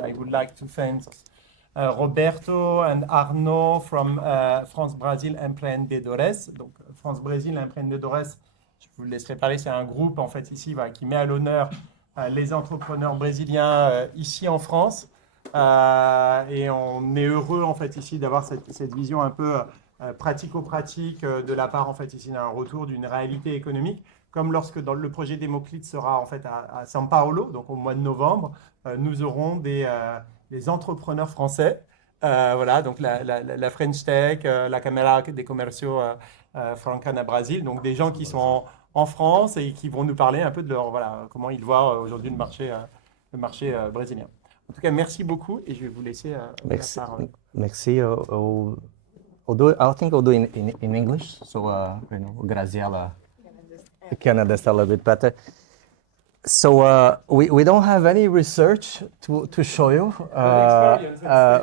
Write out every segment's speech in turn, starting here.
and I would like to thank Roberto and Arnaud from France Brésil Empreendedores. Donc France Brésil Empreendedores, je vous laisserai parler, c'est un groupe en fait ici qui met à l'honneur les entrepreneurs brésiliens ici en France. Et on est heureux en fait ici d'avoir cette vision un peu pratico-pratique de la part en fait ici d'un retour d'une réalité économique, comme lorsque dans le projet Démoclite sera en fait à São Paulo, donc au mois de novembre, nous aurons des entrepreneurs français, voilà, donc la French Tech, la Câmara des Comercios Francana Brasil, donc des gens qui sont en France et qui vont nous parler un peu de leur, voilà, comment ils voient aujourd'hui le marché brésilien. En tout cas, merci beaucoup et je vais vous laisser la parole. Merci. I think I'll do in English, so Graziella can understand a little bit better. So we don't have any research to show you.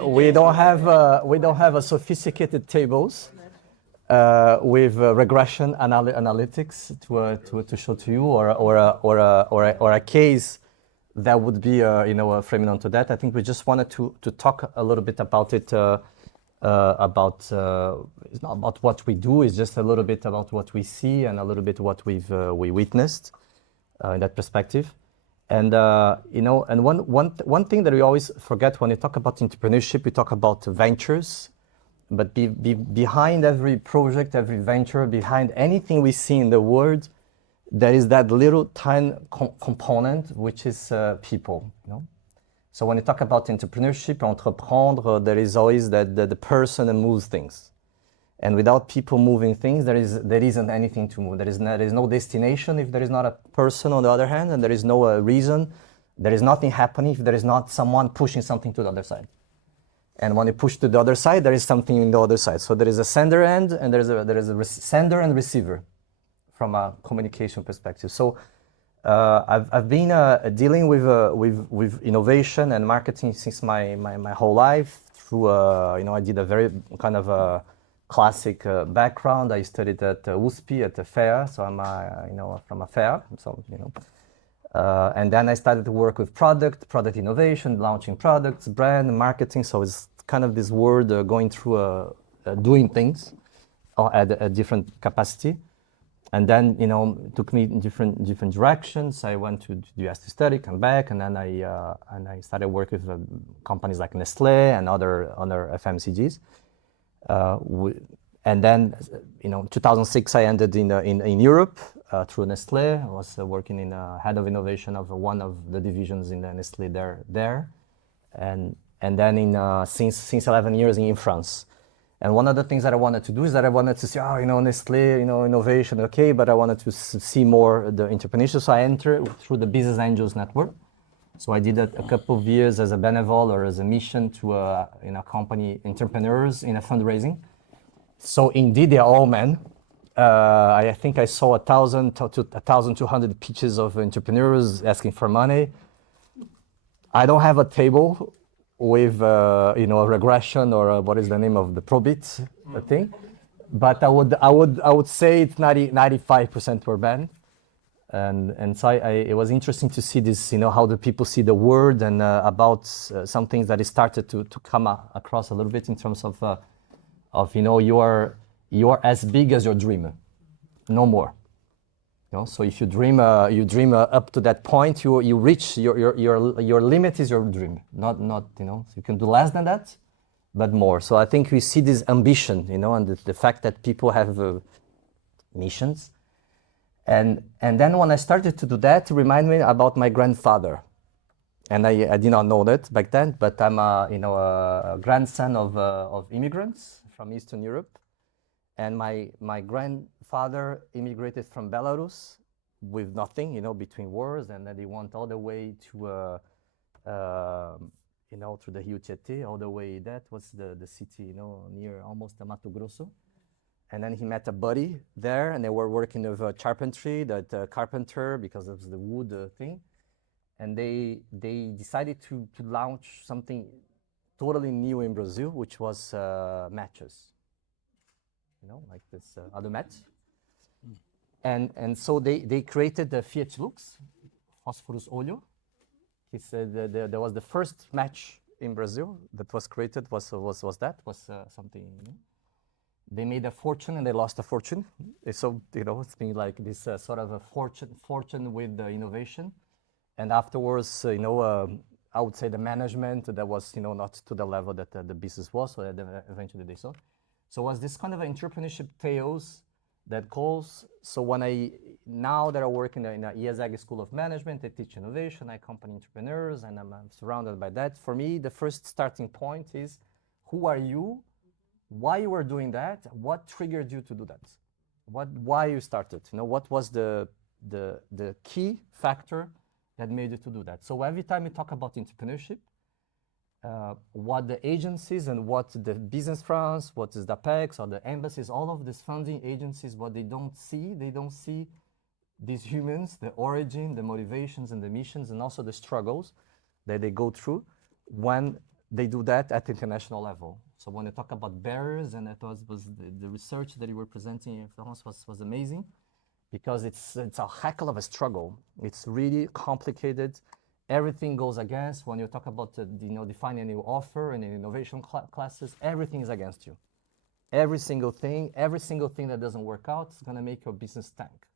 We don't have a sophisticated tables with regression analytics to show to you, or a case that would be framing onto that. I think we just wanted to talk a little bit about it. It's not about what we do, it's just a little bit about what we see and a little bit what we witnessed in that perspective. And and one thing that we always forget when we talk about entrepreneurship, we talk about ventures, but behind every project, every venture, behind anything we see in the world, there is that little tiny component which is people. So when you talk about entrepreneurship, entreprendre, there is always the person that moves things. And without people moving things, there isn't anything to move. There is no destination if there is not a person on the other hand, and there is no reason. There is nothing happening if there is not someone pushing something to the other side. And when you push to the other side, there is something in the other side. So there is a sender end, and there is a sender and receiver from a communication perspective. So I've been dealing with innovation and marketing since my whole life. Through I did a very kind of a classic background. I studied at USP at the fair, so I'm from a fair. So and then I started to work with product innovation, launching products, brand marketing. So it's kind of this world going through doing things at a different capacity. And then, it took me in different directions. I went to the US to study, come back, and then I started working with companies like Nestlé and other FMCGs. And then, 2006, I ended in Europe through Nestlé. I was working in head of innovation of one of the divisions in the Nestlé there, and then since 11 years in France. And one of the things that I wanted to do is that I wanted to see, Nestlé, innovation, okay, but I wanted to see more the entrepreneurship. So I entered through the Business Angels Network. So I did a couple of years as a benevol or as a mission to accompany entrepreneurs in a fundraising. So indeed, they are all men. I think I saw 1,000 to 1,200 pitches of entrepreneurs asking for money. I don't have a table with a regression or what is the name of the probit thing, but I would say it's 95% were men, and so it was interesting to see this, how the people see the world and about some things that it started to come across a little bit in terms of you are as big as your dream, no more. So if you dream up to that point, you reach your limit is your dream, not so you can do less than that, but more. So I think we see this ambition, and the fact that people have missions, and then when I started to do that, it reminded me about my grandfather, and I did not know that back then, but I'm a grandson of immigrants from Eastern Europe, and my grandfather immigrated from Belarus with nothing, between wars, and then he went all the way to, through the Rio Tietê, all the way. That was the city, near almost Mato Grosso. And then he met a buddy there, and they were working with carpentry, that carpenter, because of the wood thing. And they decided to launch something totally new in Brazil, which was matches. Like this other match. And so they created the Fiat Lux, Phosphorus Oleo, he said that there was the first match in Brazil that was created was something. You know? They made a fortune and they lost a fortune. So it's been like this sort of a fortune with the innovation, and afterwards, I would say the management that was not to the level that the business was, so that eventually they saw. So it was this kind of entrepreneurship tales that goes. So now that I work in a IESEG School of Management, I teach innovation, I accompany entrepreneurs, and I'm surrounded by that. For me, the first starting point is, who are you? Why you were doing that? What triggered you to do that? Why you started? What was the key factor that made you to do that? So every time we talk about entrepreneurship, what the agencies and what the Business France, what is the APEX or the embassies, all of these funding agencies, what they don't see these humans, the origin, the motivations and the missions, and also the struggles that they go through when they do that at the international level. So when you talk about barriers, and that was the research that you were presenting in France was amazing, because it's a heck of a struggle. It's really complicated. Everything goes against. When you talk about defining a new offer and innovation classes, everything is against you. Every single thing that doesn't work out is going to make your business tank.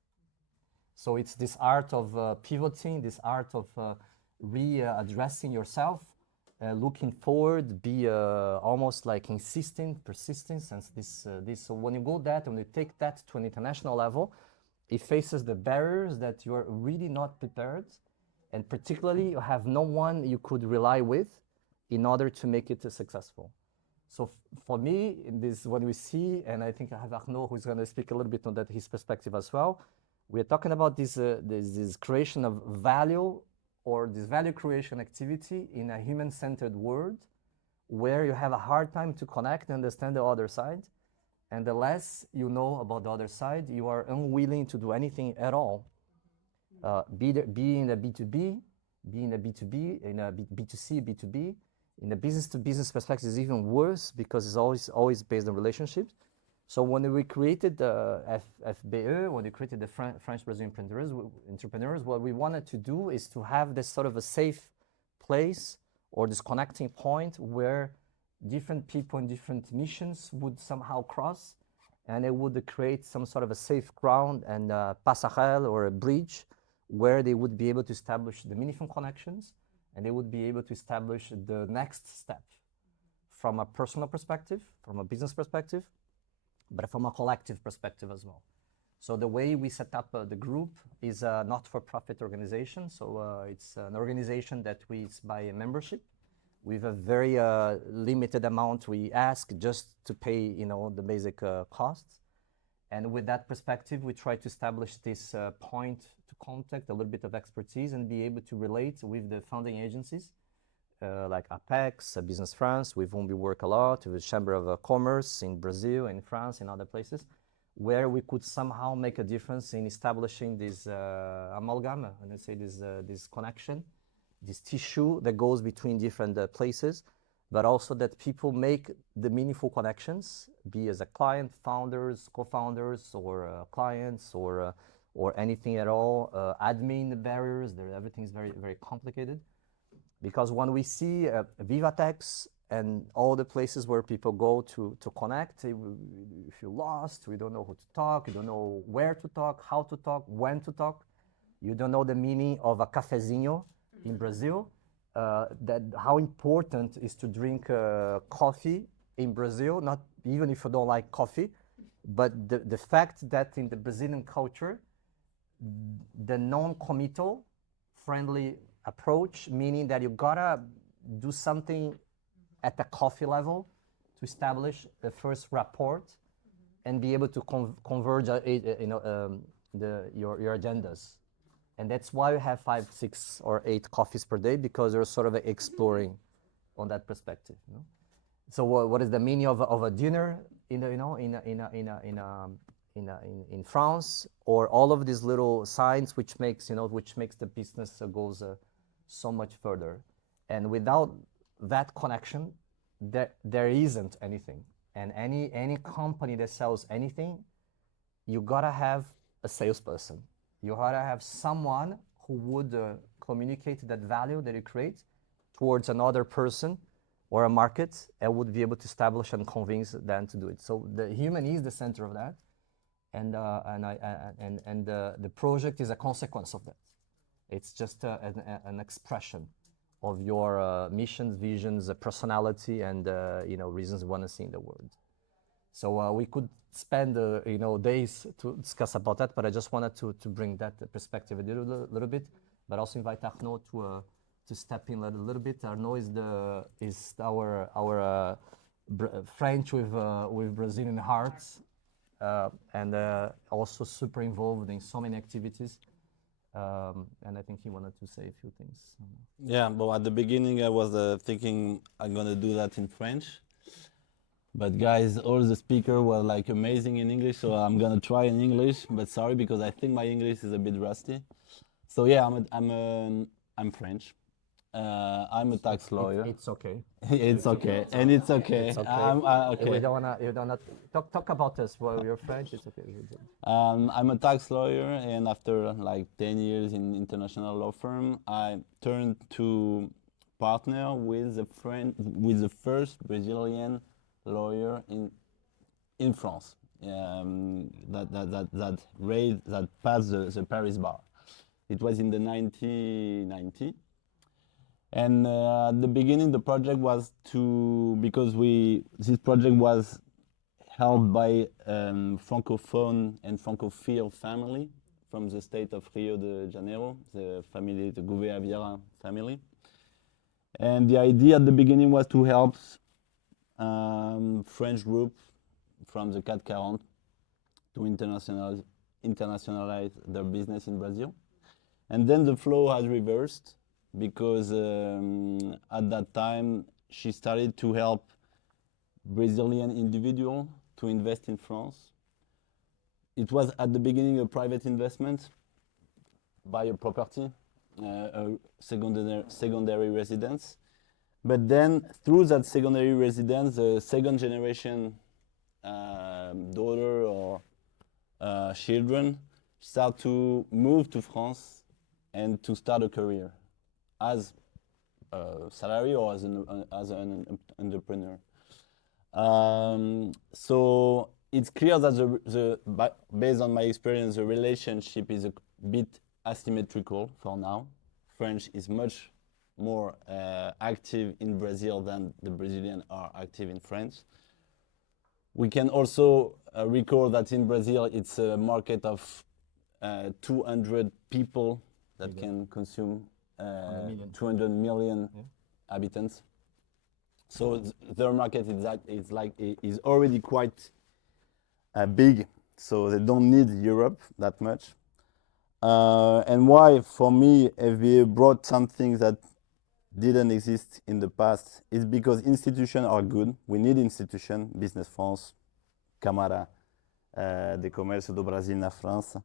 So it's this art of pivoting, this art of readdressing yourself, looking forward, be almost like insistent, persistence, and this. So when you when you take that to an international level, it faces the barriers that you're really not prepared, and particularly you have no one you could rely with in order to make it successful. So for me, when we see, and I think I have Arnaud who's going to speak a little bit on that, his perspective as well. We're talking about this creation of value, or this value creation activity in a human-centered world where you have a hard time to connect and understand the other side. And the less you know about the other side, you are unwilling to do anything at all. Be in a B2B, be in a B2B, in a B2C, B2B. In the business-to-business perspective, it's even worse because it's always based on relationships. So when we created the FBE, when we created the French-Brazilian entrepreneurs, what we wanted to do is to have this sort of a safe place, or this connecting point where different people and different missions would somehow cross, and it would create some sort of a safe ground and a passerelle, or a bridge, where they would be able to establish the meaningful connections, and they would be able to establish the next step from a personal perspective, from a business perspective, but from a collective perspective as well. So the way we set up the group is a not-for-profit organization. So it's an organization that is by a membership with a very limited amount we ask just to pay, the basic costs. And with that perspective, we try to establish this point to contact, a little bit of expertise, and be able to relate with the funding agencies like APEX, Business France, with whom we work a lot, with the Chamber of Commerce in Brazil, in France, in other places, where we could somehow make a difference in establishing this amalgam, and let's say this connection, this tissue that goes between different places, but also that people make the meaningful connections, be as a client, founders, co-founders, or clients, or anything at all, admin barriers. Everything is very, very complicated. Because when we see Vivatex and all the places where people go to connect, if you're lost, we don't know who to talk, you don't know where to talk, how to talk, when to talk, you don't know the meaning of a cafezinho in Brazil, that how important is to drink coffee in Brazil, not even if you don't like coffee, but the fact that in the Brazilian culture, the non-committal, friendly approach, meaning that you gotta do something at the coffee level to establish the first rapport and be able to converge your agendas. And that's why we have 5, 6, or 8 coffees per day, because you're sort of exploring on that perspective. So what is the meaning of a dinner in France, or all of these little signs which makes the business goes so much further. And without that connection, there isn't anything. And any company that sells anything, you gotta have a salesperson. You gotta have someone who would communicate that value that you create towards another person or a market and would be able to establish and convince them to do it. So the human is the center of that, and the project is a consequence of that. It's just an expression of your missions, visions, personality, and reasons you want to see in the world. So we could spend days to discuss about that, but I just wanted to bring that perspective a little bit, but also invite Arnaud to step in a little bit. Arnaud is our French with Brazilian hearts, and also super involved in so many activities. And I think he wanted to say a few things. Yeah, but at the beginning I was thinking I'm gonna do that in French. But guys, all the speakers were like amazing in English, so I'm gonna try in English. But sorry, because I think my English is a bit rusty. So yeah, I'm French. I'm a tax lawyer. It's okay. It's okay, and it's okay. It's okay. Okay. You don't wanna talk about us while you're French. It's okay. I'm a tax lawyer, and after like 10 years in international law firm, I turned to partner with the first Brazilian lawyer in France that passed the Paris bar. It was in the 1990, and at the beginning the project was this project was held by Francophone and Francophile family from the state of Rio de Janeiro, the Gouveia Vieira family, and the idea at the beginning was to help French group from the CAC 40 to internationalize their business in Brazil. And then the flow has reversed because at that time she started to help Brazilian individuals to invest in France. It was at the beginning a private investment, buy a property, a secondary residence. But then, through that secondary residence, the second generation daughter or children start to move to France and to start a career as a salary or as an entrepreneur. So it's clear that based on my experience, the relationship is a bit asymmetrical for now. French is much more active in Brazil than the Brazilians are active in France. We can also recall that in Brazil it's a market of 200 people that can consume 200 million inhabitants. So their market is already quite big, so they don't need Europe that much. And why, for me, FBE brought something that didn't exist in the past is because institutions are good. We need institutions, Business France, Câmara de Comércio do Brasil na France.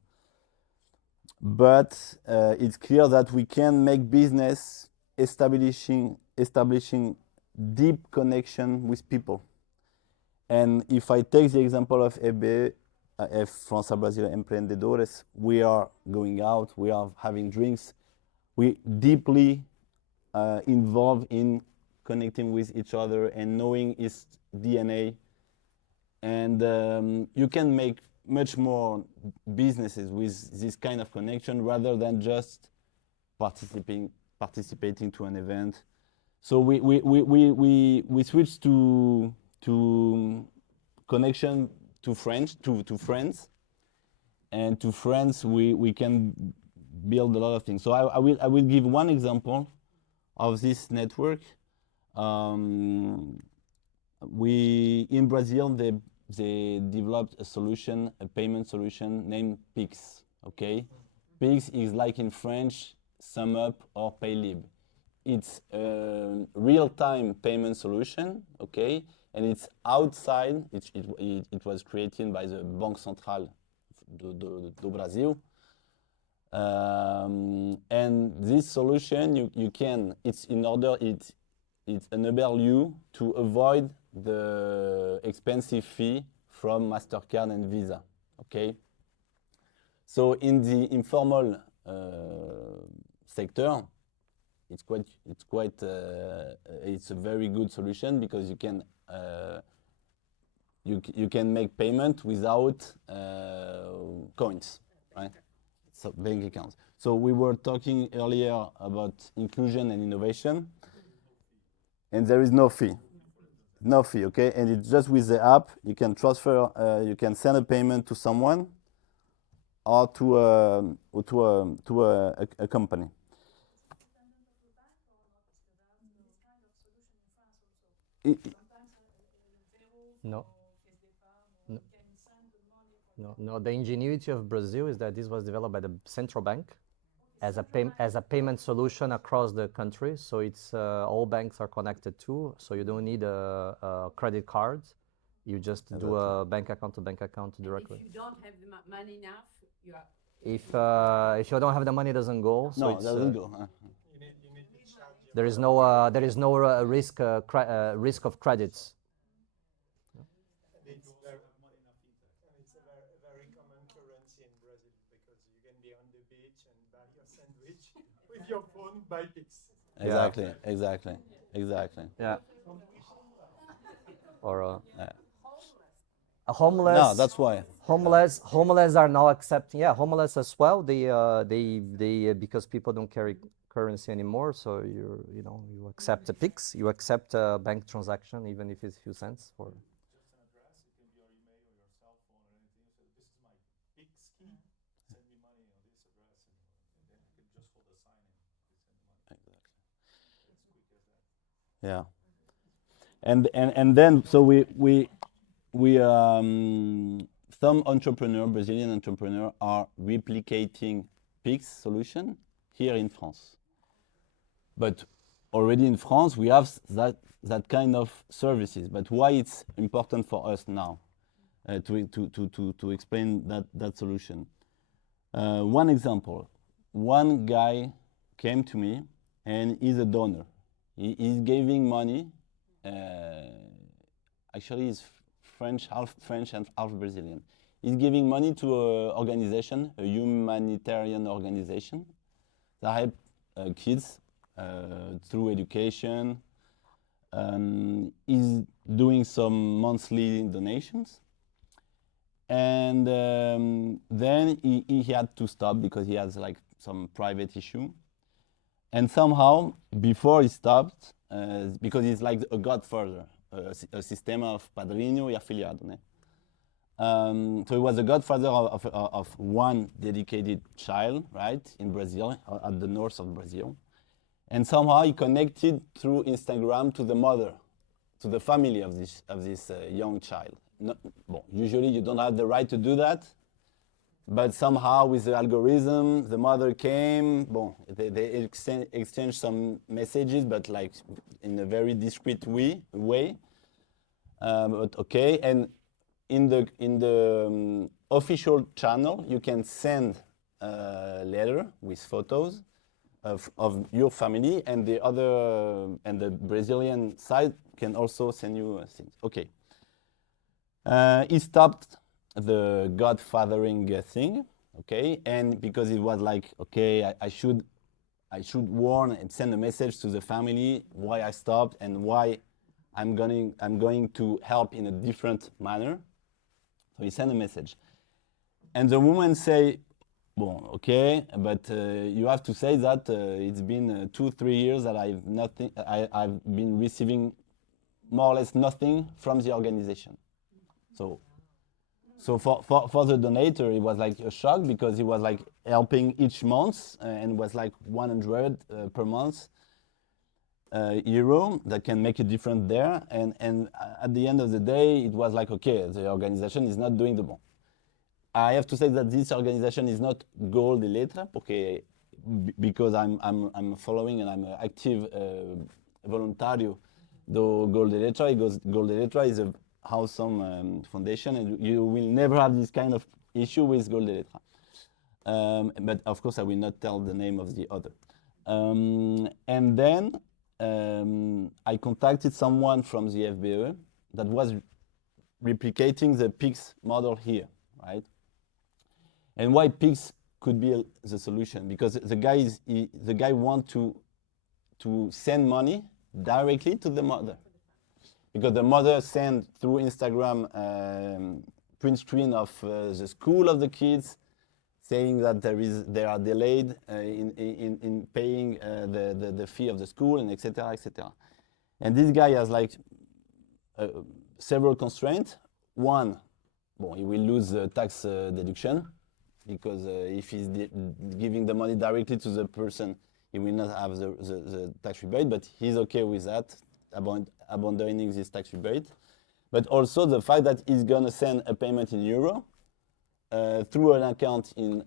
But it's clear that we can make business establishing deep connection with people. And if I take the example of FBE, França Brasil Empreendedores, we are going out, we are having drinks, we deeply involved in connecting with each other and knowing its DNA. And you can make much more businesses with this kind of connection rather than just participating to an event. So we switched to connection to friends, and to friends we can build a lot of things. So I will give one example of this network. In Brazil they developed a solution, a payment solution named Pix. Okay, Pix is like in French SumUp or Paylib. It's a real-time payment solution. Okay, and it's outside. It was created by the Banque Centrale do Brasil. And this solution, it enables you to avoid the expensive fee from MasterCard and Visa. Okay. So in the informal sector, it's a very good solution because you can you can make payment without coins, right? So bank accounts. So we were talking earlier about inclusion and innovation, and there is no fee. No fee, okay? And it's just with the app, you can transfer, you can send a payment to someone or to a company. No. No. The ingenuity of Brazil is that this was developed by the central bank as a payment solution across the country. So it's all banks are connected to. So you don't need a credit card. You just do a bank account to bank account directly. If you don't have the money enough, you are. If you don't have the money, it doesn't go. So No, it's, it doesn't go. There is no risk of credits. It's a very common currency in Brazil because you can be on the beach and buy your sandwich with your phone by Pix. Exactly. Yeah. Or Yeah. a homeless. No, that's why. Homeless are now accepting. Yeah, homeless as well. They because people don't carry currency anymore. So you accept a Pix, you accept a bank transaction, even if it's a few cents for. Yeah, and then so we some Brazilian entrepreneur are replicating Pix solution here in France. But already in France we have that kind of services. But why it's important for us now to explain that solution? One example: one guy came to me and he's a donor. He's giving money. Actually, he's half French and half Brazilian. He's giving money to an organization, a humanitarian organization that help kids through education. He's doing some monthly donations. And then he had to stop because he has like some private issue. And somehow, before he stopped, because he's like a godfather, a system of padrinho e afilhado, né? So he was a godfather of one dedicated child, right, in Brazil, at the north of Brazil. And somehow he connected through Instagram to the mother, to the family of this young child. Usually you don't have the right to do that, but somehow with the algorithm, the mother came. They exchanged some messages, but like in a very discreet way. But okay, and in the official channel, you can send a letter with photos of your family, and the Brazilian side can also send you things. Okay. He stopped the godfathering thing, okay, and because it was like, okay, I should warn and send a message to the family why I stopped and why I'm going to help in a different manner. So he sent a message, and the woman say, okay, but you have to say that it's been 2-3 years that I've been receiving more or less nothing from the organization. So for the donator, it was like a shock because he was like helping each month and was like 100 per month euro that can make a difference there. And at the end of the day, it was like, okay, the organization is not doing the bon. I have to say that this organization is not Gol de Letra, okay, because I'm following and I'm an active voluntario do Gol de Letra. Gol de Letra is a Awesome foundation, and you will never have this kind of issue with Gol de Letra. But of course, I will not tell the name of the other. And then I contacted someone from the FBE that was replicating the Pix model here, right? And why Pix could be the solution, because the guy want to send money directly to the mother, because the mother send through Instagram print screen of the school of the kids, saying that they are delayed in paying the fee of the school, and etc. etc. And this guy has like several constraints. One, he will lose the tax deduction, because if he's giving the money directly to the person, he will not have the tax rebate, but he's okay with that, abandoning this tax rebate. But also the fact that he's gonna send a payment in euro through an account in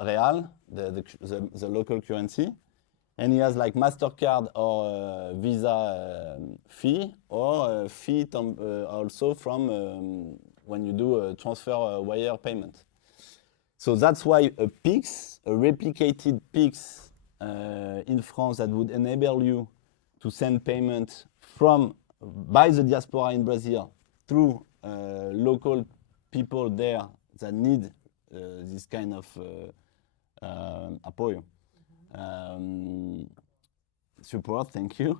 real, the local currency, and he has like MasterCard or Visa fee, or fee also from when you do a transfer wire payment. So that's why a PIX, a replicated PIX in France, that would enable you to send payment by the diaspora in Brazil through local people there that need this kind of apoio. Support, thank you.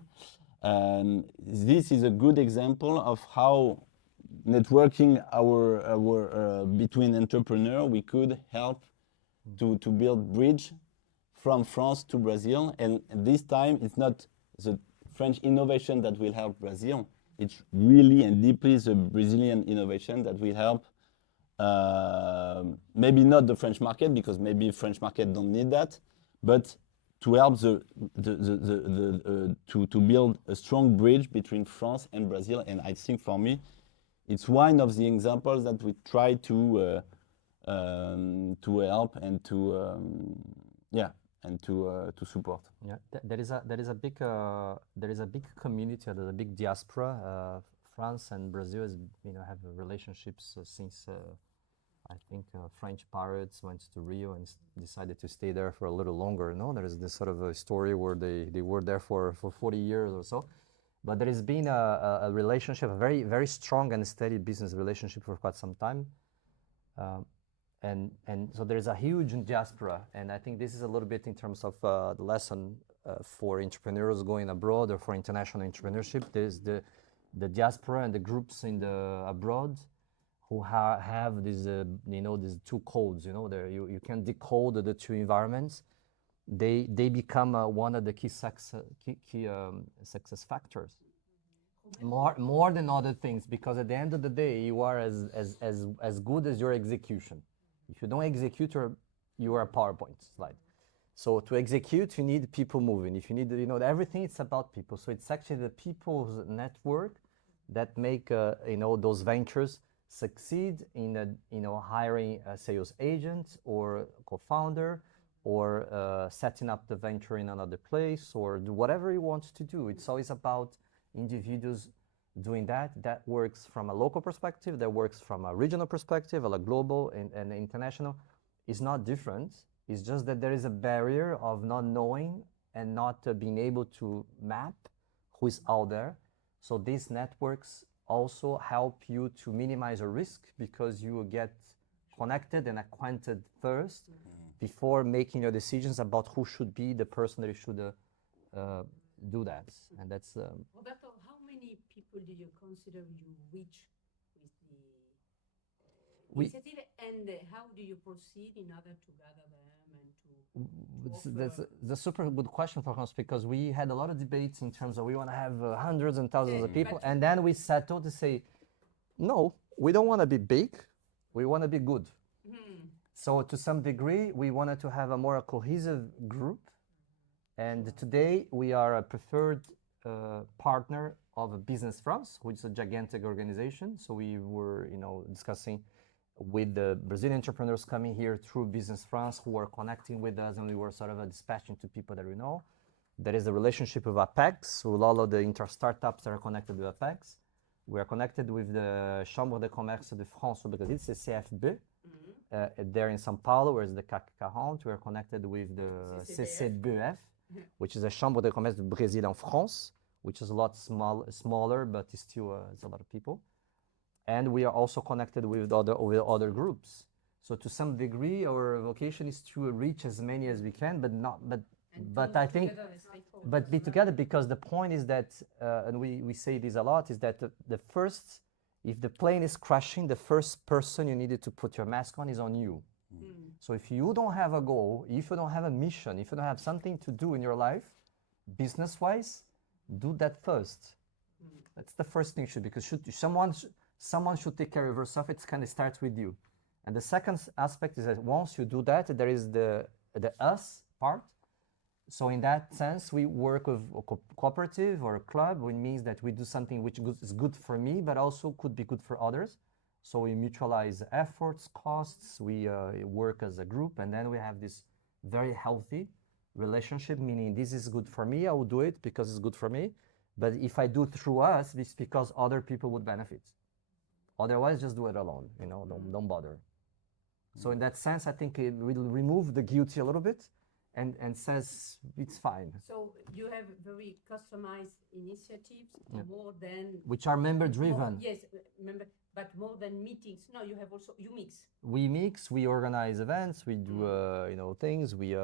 This is a good example of how networking between entrepreneurs, we could help to build bridge from France to Brazil. And this time, it's not the French innovation that will help Brazil. It's really and deeply the Brazilian innovation that will help. Maybe not the French market, because maybe French market don't need that, but to help to build a strong bridge between France and Brazil. And I think for me, it's one of the examples that we try to help and to support. Yeah, there is a big community, there's a big diaspora. France and Brazil have relationships since I think French pirates went to Rio and decided to stay there for a little longer. No, there is this sort of a story where they were there for 40 years or so. But there has been a relationship, a very, very strong and steady business relationship for quite some time. And so there is a huge diaspora. And I think this is a little bit in terms of the lesson for entrepreneurs going abroad or for international entrepreneurship. There's the diaspora and the groups in the abroad who have these, these two codes. You can decode the two environments. They become one of the key success factors, more than other things, because at the end of the day, you are as good as your execution. If you don't execute, you are a PowerPoint slide. So to execute, you need people moving. If you need, everything, it's about people. So it's actually the people's network that make those ventures succeed in hiring a sales agent or co-founder, or setting up the venture in another place, or do whatever you want to do. It's always about individuals doing that. That works from a local perspective, that works from a regional perspective, a global and international. It's not different. It's just that there is a barrier of not knowing and not being able to map who is out there. So these networks also help you to minimize your risk, because you will get connected and acquainted first before making your decisions about who should be the person that you should do that. And that's... Roberto, how many people do you consider you reach with the initiative, and how do you proceed in order to gather them and to... That's a super good question for us, because we had a lot of debates in terms of we want to have hundreds and thousands of people, and then we settled to say, no, we don't want to be big, we want to be good. So to some degree, we wanted to have a more cohesive group, and today we are a preferred partner of Business France, which is a gigantic organization. So we were, discussing with the Brazilian entrepreneurs coming here through Business France, who are connecting with us, and we were sort of dispatching to people that we know. There is a relationship with Apex, with all of the startups that are connected with Apex. We are connected with the Chambre de Commerce de France au Brésil, c'est CFB, there in São Paulo, where is the CAC 40. We are connected with the CCBF, which is a Chambre de Commerce du Brésil en France, which is a lot smaller, but it's still it's a lot of people. And we are also connected with other groups. So to some degree, our vocation is to reach as many as we can, but And but to I think, together as stakeholders. but be together, because the point is that, and we say this a lot, is that the first, if the plane is crashing, the first person you needed to put your mask on is on you. So if you don't have a goal, if you don't have a mission, if you don't have something to do in your life, business-wise, do that first. That's the first thing because someone should take care of yourself. It kind of starts with you. And the second aspect is that once you do that, there is the us part. So in that sense, we work with a cooperative or a club, which means that we do something which is good for me, but also could be good for others. So we mutualize efforts, costs, we work as a group, and then we have this very healthy relationship, meaning this is good for me, I will do it because it's good for me. But if I do through us, it's because other people would benefit. Otherwise, just do it alone, don't bother. So in that sense, I think it will remove the guilty a little bit and says it's fine. So you have very customized initiatives, more than which are member driven. Yes, member, but more than meetings. No, you have also, you mix. We mix, we organize events, we do things, we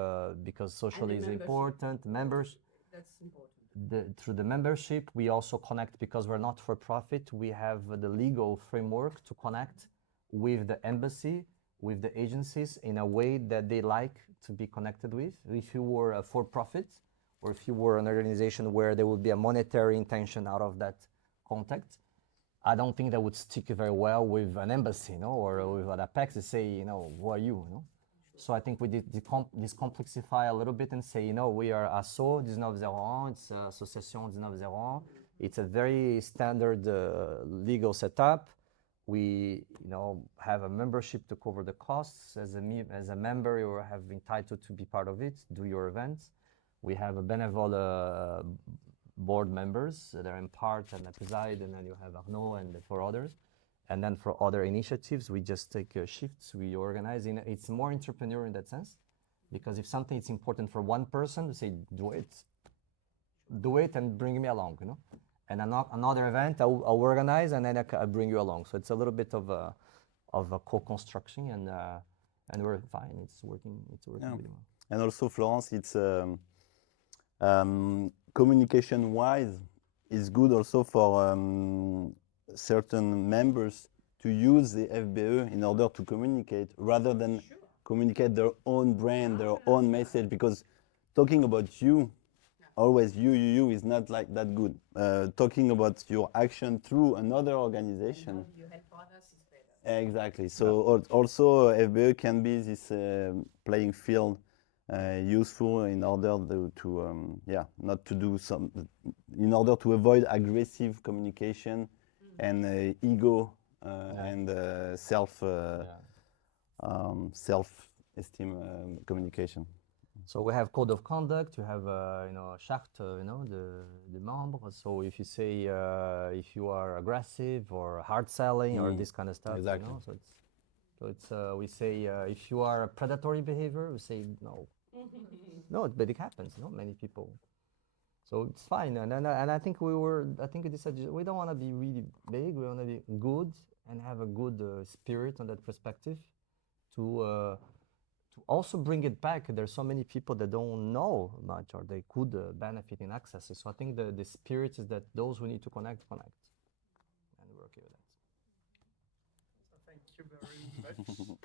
because social is important. Members. That's important. Through the membership, we also connect because we're not for profit. We have the legal framework to connect with the embassy, with the agencies in a way that they like to be connected with. If you were a for-profit, or if you were an organization where there would be a monetary intention out of that contact, I don't think that would stick very well with an embassy, or with an Apex to say, who are you, So I think we did decomplexify a little bit and say, we are ASSO 1901, it's Association 1901. It's a very standard legal setup. We, have a membership to cover the costs. As a member, you have entitled to be part of it, do your events. We have a benevolent board members that are in part and preside, and then you have Arnaud and for others. And then for other initiatives, we just take shifts, we organize. It's more entrepreneurial in that sense, because if something is important for one person, we say, do it and bring me along, And another event I'll organize and then I bring you along. So it's a little bit of a co-construction, and we're fine. It's working really well. And also, Florence, it's communication-wise, it's good also for certain members to use the FBE in order to communicate rather than communicate their own brand, their own message, because talking about you, always you is not like that good. Talking about your action through another organization. You help others is better. Exactly. So also FBE can be this playing field useful in order to not to do in order to avoid aggressive communication and ego and self-esteem communication. So we have code of conduct. You have charte, the membres. So if you say if you are aggressive or hard selling or this kind of stuff, exactly. So it's we say if you are a predatory behavior, we say no. No, but it happens. Many people. So it's fine, and I think we decided we don't want to be really big. We want to be good and have a good spirit on that perspective, to also bring it back. There's so many people that don't know much, or they could benefit in access. So I think the spirit is that those who need to connect, and we're okay with that. So thank you very much.